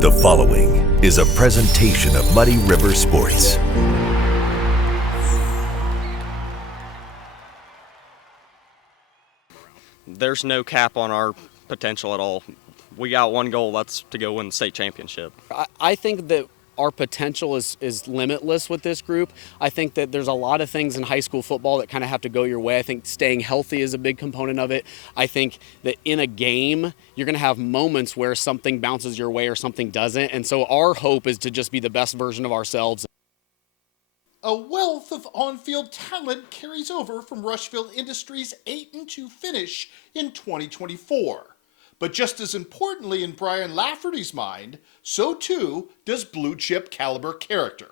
The following is a presentation of Muddy River Sports. There's no cap on our potential at all. We got one goal, that's to go win the state championship. I think that our potential is limitless with this group. I think that there's a lot of things in high school football that kind of have to go your way. I think staying healthy is a big component of it. I think that in a game, you're going to have moments where something bounces your way or something doesn't. And so our hope is to just be the best version of ourselves. A wealth of on-field talent carries over from Rushville-Industry's 8-2 finish in 2024. But just as importantly in Brian Lafferty's mind, so too does blue chip caliber character.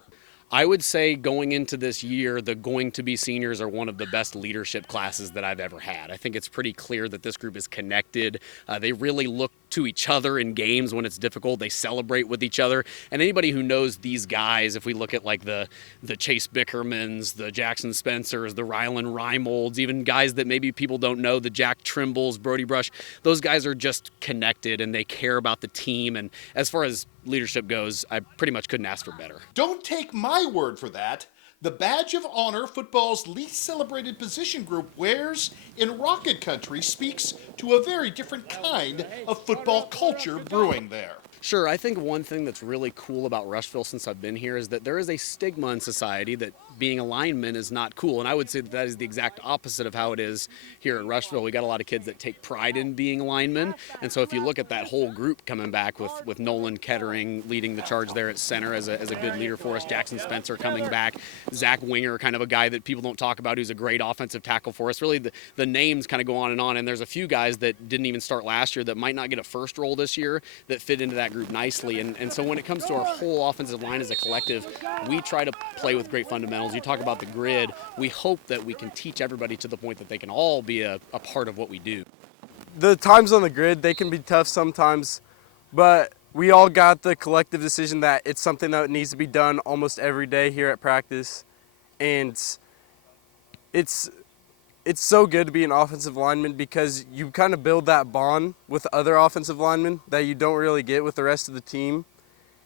I would say going into this year, the going to be seniors are one of the best leadership classes that I've ever had. I think it's pretty clear that this group is connected. They really look to each other in games when it's difficult. They celebrate with each other. And anybody who knows these guys, if we look at like the Chase Bickermans, the Jackson Spencers, the Rylan Reimolds, even guys that maybe people don't know, the Jack Trimbles, Brody Brush, those guys are just connected and they care about the team. And as far as leadership goes, I pretty much couldn't ask for better. Don't take my word for that. The badge of honor football's least celebrated position group wears in Rocket Country speaks to a very different kind of football culture brewing there. Sure, I think one thing that's really cool about Rushville since I've been here is that there is a stigma in society that being a lineman is not cool. And I would say that is the exact opposite of how it is here at Rushville. We got a lot of kids that take pride in being linemen. And so if you look at that whole group coming back with Nolan Kettering leading the charge there at center as a good leader for us, Jackson Spencer coming back, Zach Winger, kind of a guy that people don't talk about who's a great offensive tackle for us. Really, the names kind of go on. And there's a few guys that didn't even start last year that might not get a first role this year that fit into that group nicely. And so when it comes to our whole offensive line as a collective, we try to play with great fundamentals. You talk about the grid. We hope that we can teach everybody to the point that they can all be a part of what we do. The times on the grid, they can be tough sometimes, but we all got the collective decision that it's something that needs to be done almost every day here at practice. And it's so good to be an offensive lineman because you kind of build that bond with other offensive linemen that you don't really get with the rest of the team.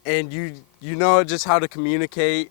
And you know just how to communicate,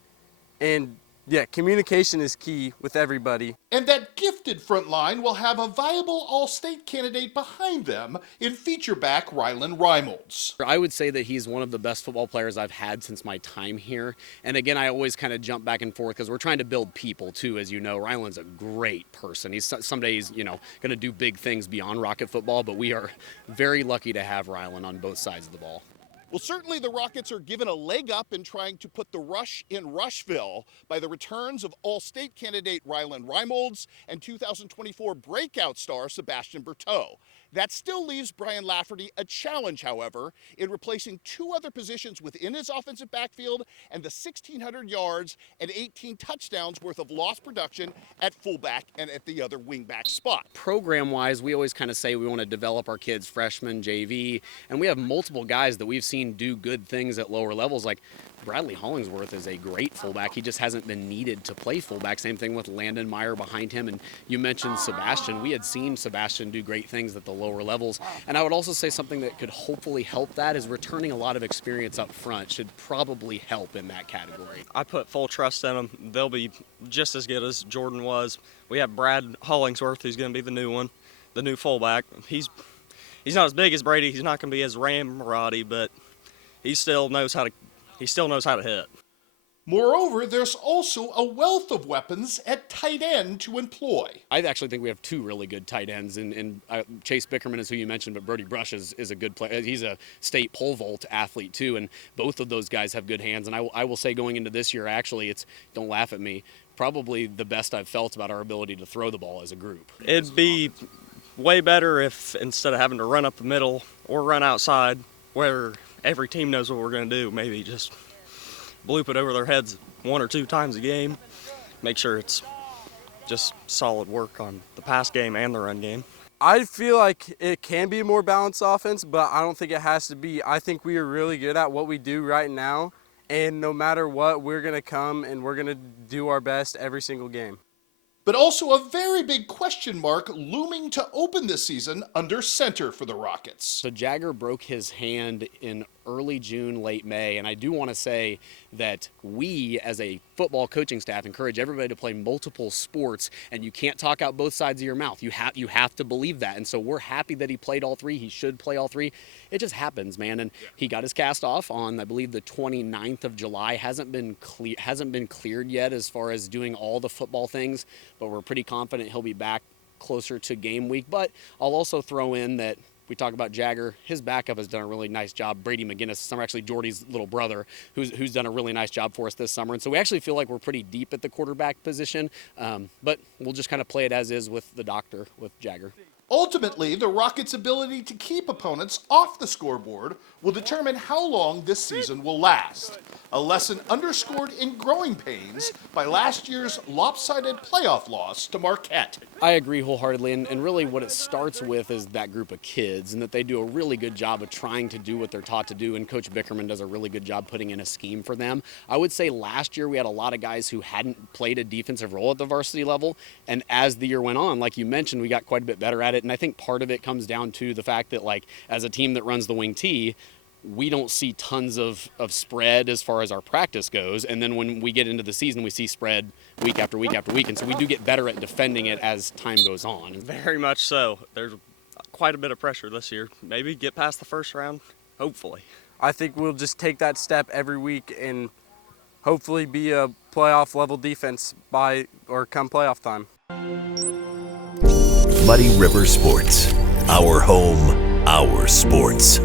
and yeah, communication is key with everybody. And that gifted front line will have a viable all-state candidate behind them in feature back Rylan Reimolds. I would say that he's one of the best football players I've had since my time here. And again, I always kind of jump back and forth because we're trying to build people too, as you know. Rylan's a great person. Someday he's going to do big things beyond Rocket football, but we are very lucky to have Rylan on both sides of the ball. Well, certainly the Rockets are given a leg up in trying to put the rush in Rushville by the returns of all-state candidate Rylan Reimolds and 2024 breakout star Sebastian Berteau. That still leaves Brian Lafferty a challenge, however, in replacing two other positions within his offensive backfield and the 1,600 yards and 18 touchdowns worth of lost production at fullback and at the other wingback spot. Program-wise, we always kind of say we want to develop our kids, freshmen, JV, and we have multiple guys that we've seen do good things at lower levels. Like Bradley Hollingsworth is a great fullback. He just hasn't been needed to play fullback. Same thing with Landon Meyer behind him. And you mentioned Sebastian. We had seen Sebastian do great things at the lower levels. And I would also say something that could hopefully help that is returning a lot of experience up front should probably help in that category. I put full trust in them. They'll be just as good as Jordan was. We have Brad Hollingsworth, who's going to be the new one, the new fullback. He's not as big as Brady. He's not going to be as ramroddy, but he still knows how to hit. Moreover, there's also a wealth of weapons at tight end to employ. I actually think we have two really good tight ends, and Chase Bickerman is who you mentioned, but Brody Brush is a good player. He's a state pole vault athlete too, and both of those guys have good hands. And I will say going into this year, actually, don't laugh at me, probably the best I've felt about our ability to throw the ball as a group. It'd be way better if instead of having to run up the middle or run outside, where every team knows what we're going to do, maybe just bloop it over their heads one or two times a game. Make sure it's just solid work on the pass game and the run game. I feel like it can be a more balanced offense, but I don't think it has to be. I think we are really good at what we do right now, and no matter what, we're going to come and we're going to do our best every single game. but also a very big question mark looming to open this season under center for the Rockets. So Jagger broke his hand in early June, late May, and I do want to say that we as a football coaching staff encourage everybody to play multiple sports, and you can't talk out both sides of your mouth. You have to believe that, and so we're happy that he played all three. He should play all three. It just happens, man, and he got his cast off on, I believe, the 29th of July. Hasn't been cleared yet as far as doing all the football things, but we're pretty confident he'll be back closer to game week. But I'll also throw in that we talk about Jagger. His backup has done a really nice job. Brady McGinnis this summer, actually Jordy's little brother, who's done a really nice job for us this summer. And so we actually feel like we're pretty deep at the quarterback position, but we'll just kind of play it as is with the doctor, with Jagger. Ultimately, the Rockets' ability to keep opponents off the scoreboard will determine how long this season will last. A lesson underscored in growing pains by last year's lopsided playoff loss to Marquette. I agree wholeheartedly, and really what it starts with is that group of kids, and that they do a really good job of trying to do what they're taught to do, and Coach Bickerman does a really good job putting in a scheme for them. I would say last year we had a lot of guys who hadn't played a defensive role at the varsity level, and as the year went on, like you mentioned, we got quite a bit better at it. And I think part of it comes down to the fact that, like, as a team that runs the wing tee, we don't see tons of spread as far as our practice goes. And then when we get into the season, we see spread week after week after week. And so we do get better at defending it as time goes on. Very much so. There's quite a bit of pressure this year. Maybe get past the first round, hopefully. I think we'll just take that step every week and hopefully be a playoff level defense come playoff time. Muddy River Sports. Our home, our sports.